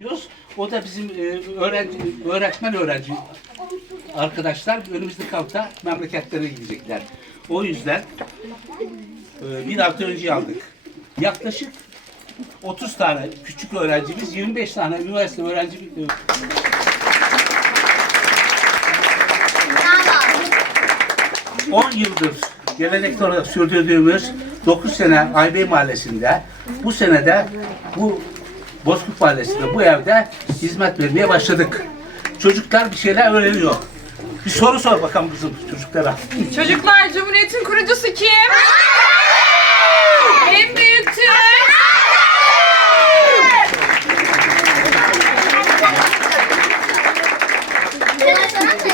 yapıyoruz. O da bizim e, öğrenci, öğretmen öğrenci arkadaşlar önümüzdeki hafta memleketlere gidecekler. O yüzden e, bir hafta önce aldık. Yaklaşık 30 tane küçük öğrencimiz, 25 tane üniversite öğrenci e, 10 yıldır gelenek olarak sürdürdüğümüz 9 sene Aybey Mahallesi'nde bu senede bu Bozkurt Mahallesi'nde bu evde hizmet vermeye başladık. Çocuklar bir şeyler öğreniyor. Bir soru sor bakalım kızım çocuklara. Çocuklar Cumhuriyet'in kurucusu kim? En büyük Türk.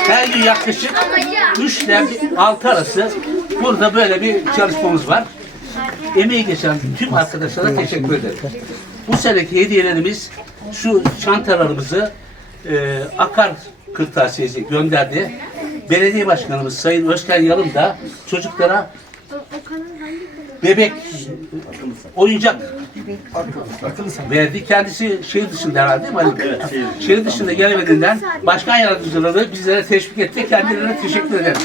Her gün yaklaşık 3 ile 6 arası burada böyle bir çalışmamız var. Emeği geçen tüm arkadaşlara teşekkür ederim. Bu seneki hediyelerimiz şu çantalarımızı e, Akar Kırtasiyesi gönderdi. Belediye Başkanımız Sayın Özkan Yalın da çocuklara bebek oyuncak verdi. Kendisi şehir dışında herhalde değil mi? Ali? şehir dışında gelemediğinden başkan yardımcıları bizlere teşvik etti. Kendilerine teşekkür ederim.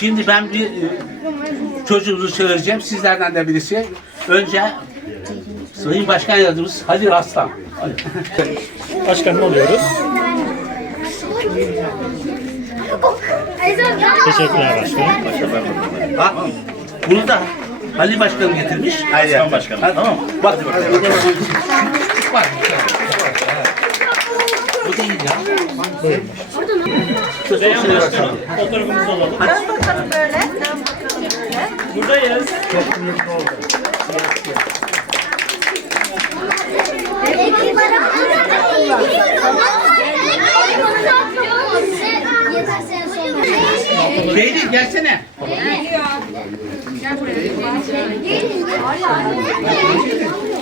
Şimdi ben bir e, çocuğunuzu çağıracağım. Sizlerden de birisi. Önce Sayın Başkan Yardımcımız Halil Aslan. Başkanım oluyoruz. Teşekkürler başkanım. Ha, bunu da Halil Başkanım getirmiş. Hayır başkanım. Ha, tamam. Bak. Var. Bu değil ya. Reyhan başkanım. Fotoğrafımızı alalım. Buradayız. Beyli gelsene.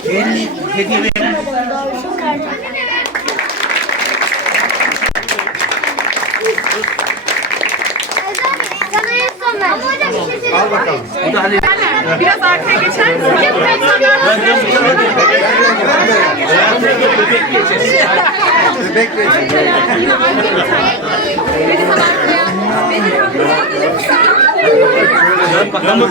Beyli hediye verin. Al bakalım. Bu da Halil. Biraz arkaya geçer misin? Ben de tarafa diyeyim. Bebek geçeceğiz. Dön bakalım.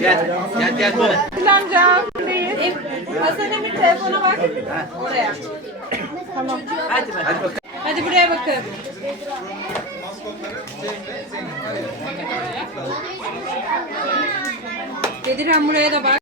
Gel, gel, gel böyle. Değil. Hasan Emir telefona bak. Oraya. Tamam. Hadi bak. Hadi bakalım. Hadi buraya bakın. Bedirhan buraya da bak.